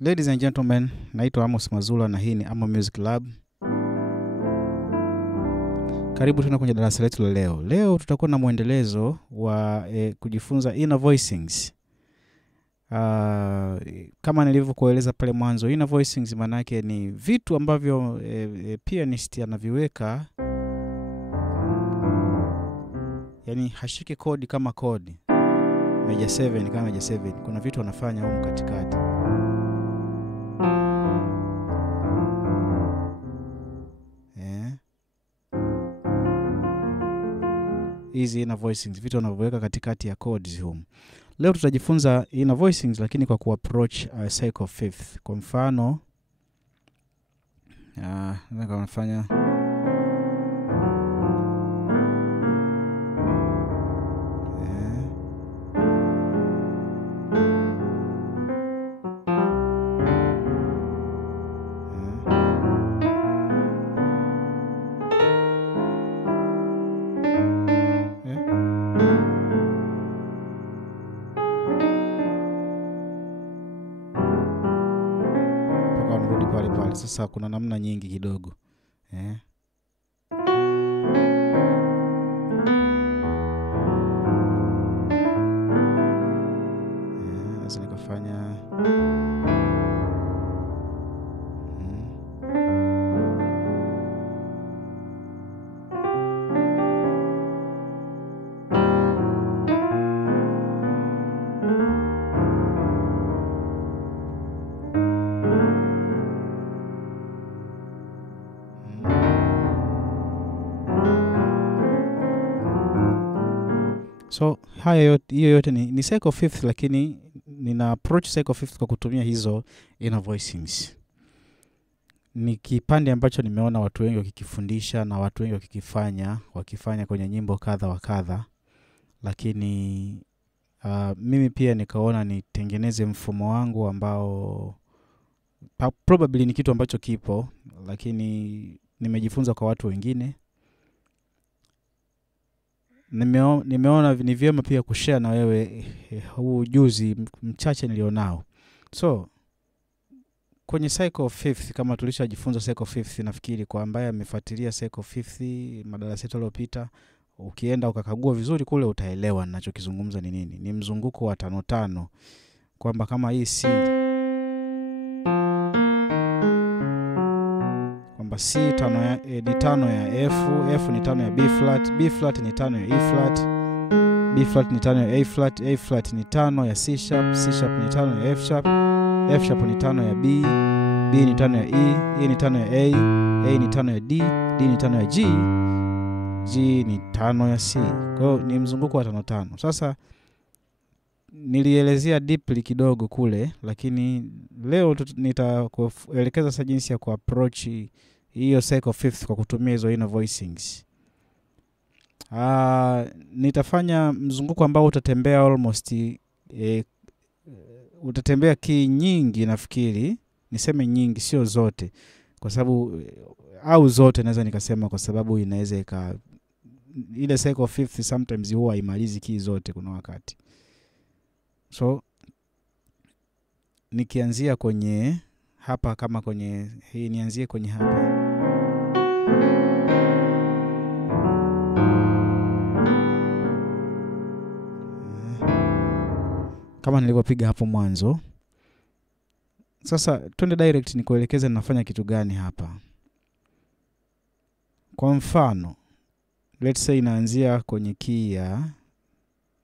Ladies and gentlemen, naitwa Amos Mazula na hii ni Amo Music Lab. Karibu tena kwenye darasa letu la leo. Leo tutakuwa na muendelezo wa kujifunza inner voicings. Kama nilivyokueleza pale mwanzo, inner voicings maana yake ni vitu ambavyo pianist anaviweka, yani hashiki kodi kama kodi. Major 7 kama major 7. Kuna vitu anafanya huko katikati. Hizi inner voicings, vitu wanavyoweka katikati ya chords humu. Leo tutajifunza inner voicings lakini kwa kuapproach cycle fifth. Kwa mfano, nataka nafanya pale. Sasa kuna namna nyingi kidogo. Sasa nikafanya So, hiyo yote ni cycle fifth, lakini nina approach cycle fifth kwa kutumia hizo inner voicings. Ni kipande ambacho nimeona watu wengi wakikifundisha na watu wengi wakifanya kwenye nyimbo kadha wa kadha. Lakini mimi pia nikaona nitengeneze mfumo wangu ambao probably ni kitu ambacho kipo, lakini nimejifunza kwa watu wengine. Nimeona ni vyema pia kushare na wewe huu ujuzi mchache nilionao. So, kwenye cycle fifth, kama tulishajifunza cycle fifth, nafikiri kwa ambaye amefuatilia cycle fifth madarasa yetu yaliyopita, ukienda ukakagua vizuri kule utaelewa ninachokizungumza ni nini. Ni mzunguko wa 5-5, kwamba kama hii C, kwamba C ni tano ya F, F ni tano ya B flat, B flat ni tano ya E flat, B flat ni tano ya A flat, A flat ni tano ya C sharp, C sharp ni tano ya F sharp, F sharp ni tano ya B, B ni tano ya E, E ni tano ya A, A ni tano ya D, D ni tano ya G, G ni tano ya C. Kwa hiyo ni mzunguko wa 5-5. Sasa nilielezea deeply kidogo kule, lakini leo nitakuelekeza sasa jinsi ya kuapproach hiyo cycle fifth kwa kutumia hizo inner voicings. Nitafanya mzunguko ambao utatembea almost utatembea key nyingi, nafikiri niseme nyingi, sio zote, kwa sababu au zote naweza nikasema, kwa sababu inaweza ile cycle fifth sometimes huwa haimalizi key zote kuna wakati. So nikianzia kwenye hapa, kama kwenye hii nianzie kwenye hapa. Kama nilivyopiga hapo mwanzo. Sasa twende direct nikuelekeze ninafanya kitu gani hapa. Kwa mfano, let's say naanzia kwenye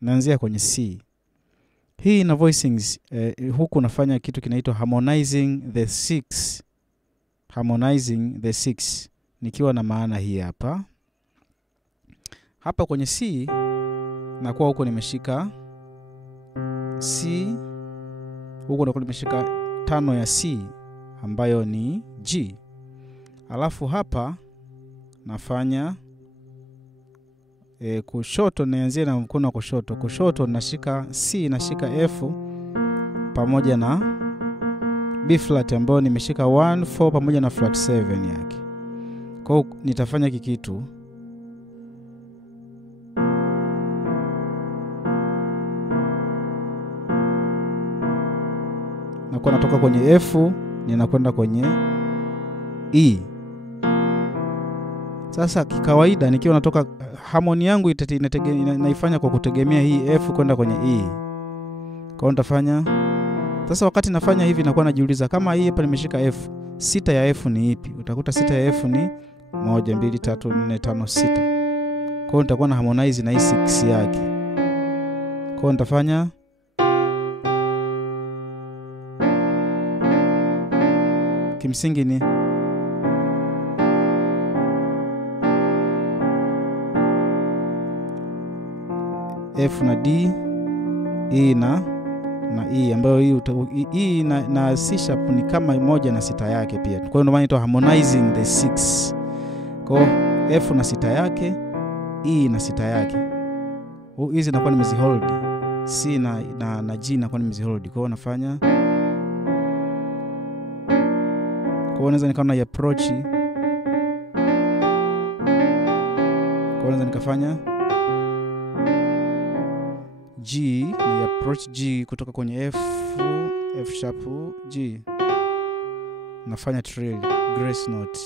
naanzia kwenye C. Hii na voicings huku nafanya kitu kinaitwa harmonizing the six. Harmonizing the six. Nikiwa na maana hii hapa. Hapa kwenye C nakuwa huko nimeshika C, huko nakuwa nimeshika tano ya C ambayo ni G. Alafu hapa nafanya kushoto, naanzia na mkono wa kushoto. Kushoto nashika C, nashika F pamoja na B flat ambayo nimeshika 1 4 pamoja na flat 7 yake. Kwa hiyo nitafanya kikitu nakuwa natoka kwenye F ninakwenda kwenye E. Sasa kikawaida nikiwa natoka, harmony yangu naifanya kwa kutegemea hii F kwenda kwenye E. Kwa hiyo nitafanya sasa, wakati nafanya hivi nakuwa najiuliza kama hii hapa nimeshika F, sita ya F ni ipi? Utakuta sita ya F ni 1 2 3 4 5 6. Kwa hiyo nitakuwa na harmonize na hii 6 yake. Kwa hiyo nitafanya kimsingi ni F na D, E na E, ambayo hii na C sharp ni kama moja na sita yake pia. Kwa hiyo ndio maana inaitwa harmonizing the 6. Kwa hiyo F na sita yake, E na sita yake. Hizi nakuwa nimezihold. C na G nakuwa nimezihold. Kwa hiyo nafanya, kwa hiyo naweza nikaona ya approach. Kwa hiyo naweza nikafanya G, ni approach G kutoka kwenye F sharp G. Nafanya trill, grace note.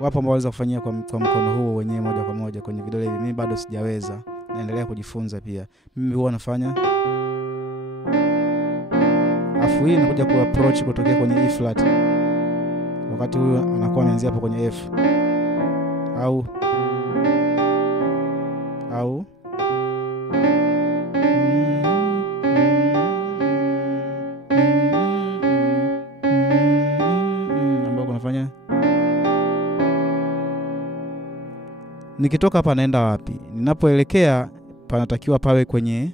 Wapo ambao waweza kufanyia kwa mkono huu wenyewe moja kwa moja kwenye vidole hivi. Mimi bado sijaweza, naendelea kujifunza pia. Mimi huwa nafanya afu hii nakuja ku approach kutokea kwenye E flat. Wakati huyu anakuwa anaanzia hapo kwenye F. Au nikitoka hapa naenda wapi? Ninapoelekea panatakiwa pawe kwenye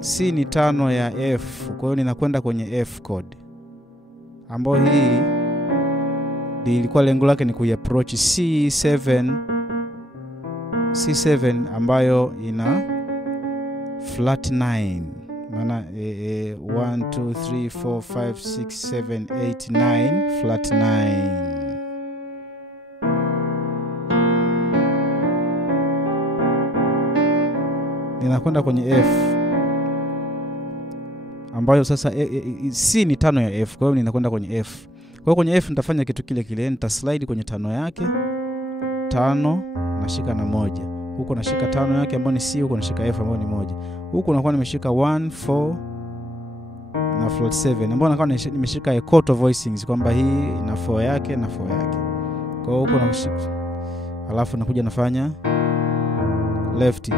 C ni 5 ya F. Kwa hiyo ninakwenda kwenye F chord, ambayo hii ilikuwa lengo lake ni kuapproach C7 ambayo ina flat 9. Maana 1 2 3 4 5 6 7 8 9 flat 9. Ninakwenda kwenye F ambayo sasa C ni 5 ya F. Kwa hiyo ninakwenda kwenye F. Kwa hiyo kwenye F nitafanya kitu kile kile, nitaslide kwenye 5 yake. 5 nashika na 1. Huko nashika 5 yake ambayo ni C, huko nashika F ambayo ni 1. Huko nakuwa nimeshika 1 4 na flat 7 ambayo nakuwa nimeshika a quarter voicings, kwamba hii ina 4 yake na 4 yake. Kwa hiyo huko nashika, alafu nakuja nafanya left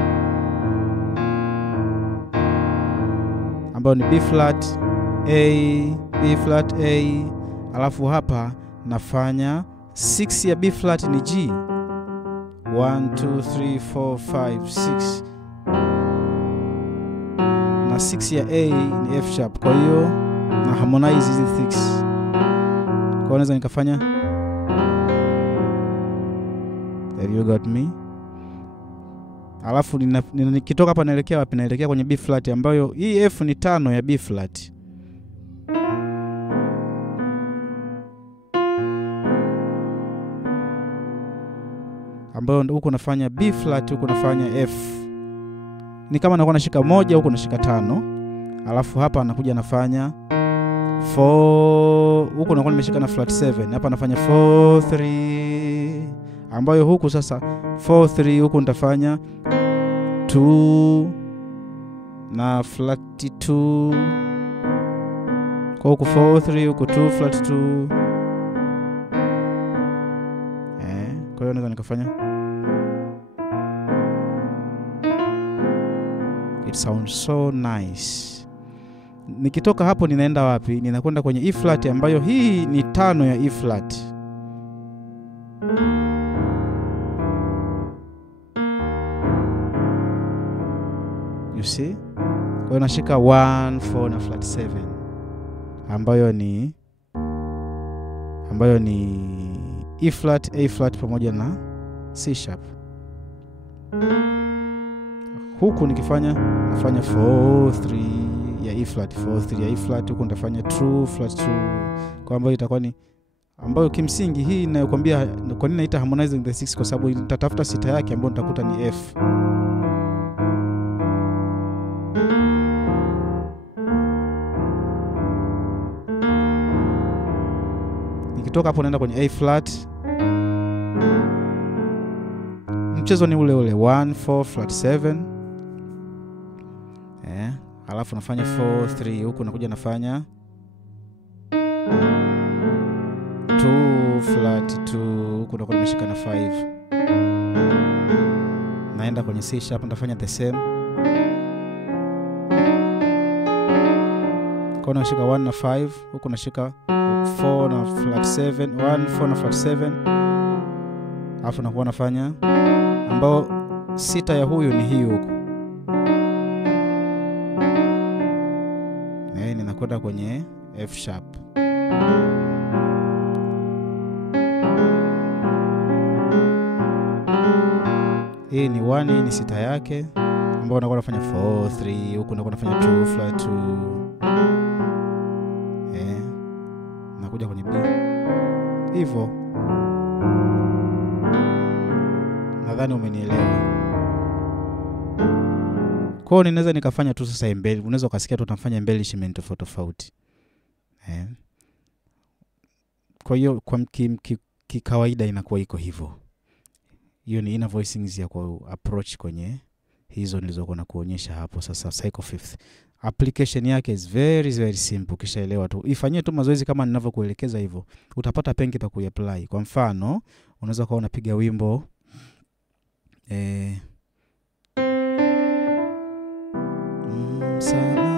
ambayo ni B flat A, alafu hapa nafanya 6 ya B flat ni G. 1 2 3 4 5 6 na 6 ya A ni F sharp. Kwa hiyo na harmonize hizi 6. Kwa hiyo naweza nikafanya, there you got me. Alafu nikitoka hapa naelekea wapi? Naelekea kwenye B flat ambayo hii F ni 5 ya B flat. Ambayo huko nafanya B flat, huko nafanya F. Ni kama nakuwa nashika 1, huko nashika 5. Alafu hapa nakuja nafanya 4, huko nakuwa nimeshika na flat 7. Hapa nafanya 4 3, ambayo huku sasa 4 3, huku nitafanya 2 na flat 2. Kwa huku 4 3, huku 2 flat 2. Kwa hiyo naweza nikafanya, it sounds so nice. Nikitoka hapo ninaenda wapi? Ninakwenda kwenye E flat ambayo hii ni 5 ya E flat. You see? Kwa hiyo nashika 1 4 na flat 7 ambayo ni E flat, A flat pamoja na C sharp. Huku nikifanya nafanya 4 3 ya E flat, 4 3 ya E flat. Huku nitafanya 2 flat 2, kwa ambayo itakuwa ni, ambayo kimsingi hii inayokuambia kwa nini naita harmonizing the 6, kwa sababu nitatafuta sita yake ambayo nitakuta ni F. Ukitoka hapo unaenda kwenye A flat. Mchezo ni ule ule 1 4 flat 7. Alafu nafanya 4 3, huku nakuja nafanya 2 flat 2, huku ndo nimeshika na 5. Naenda kwenye C sharp, nitafanya the same. Kwa nashika 1 na 5, huku nashika 4 na flat 7, 1 4 na flat 7. Alafu nakuwa nafanya ambao sita ya huyu ni hii huku. Ninakwenda kwenye F sharp. Hii ni 1, hii ni sita yake ambao nakuwa nafanya 4 3, huku nakuwa nafanya 2 flat 2. Nakuja kwenye B. Hivyo. Nadhani umenielewa. Kwa hiyo ninaweza nikafanya tu sasa unaweza ukasikia tu tunafanya embellishment tofauti. Kwa hiyo kwa kikawaida inakuwa iko hivyo. Hiyo ni inner voicings ya kwa approach kwenye hizo nilizokuwa na kuonyesha hapo. Sasa Psycho Fifth application yake is very very simple. Kishaelewa tu, ifanyie tu mazoezi kama ninavyokuelekeza hivyo, utapata pengi pa kuapply. Kwa mfano unaweza kuwa unapiga wimbo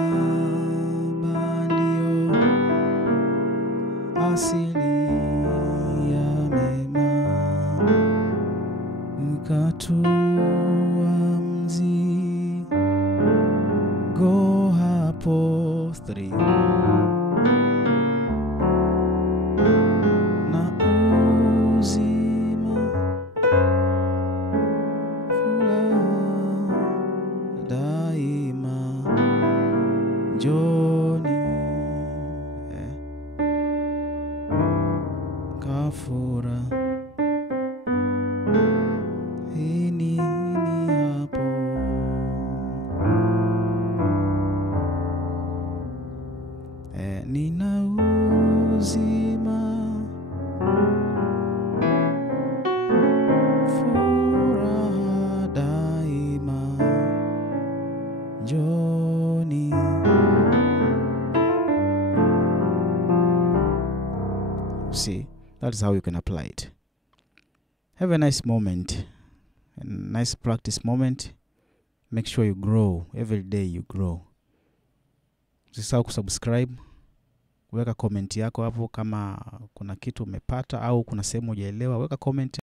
msalaba ndio asili ya mema, mkatua mzigo hapo 3 na uzima daima njoni kafura ini hapo. Nina uzima furaha daima njoni. See, that is how you can apply it. Have a nice moment, a nice practice moment. Make sure you grow every day. You grow. Usisahau kusubscribe, weka comment yako hapo kama kuna kitu umepata au kuna sehemu hujaelewa, weka comment.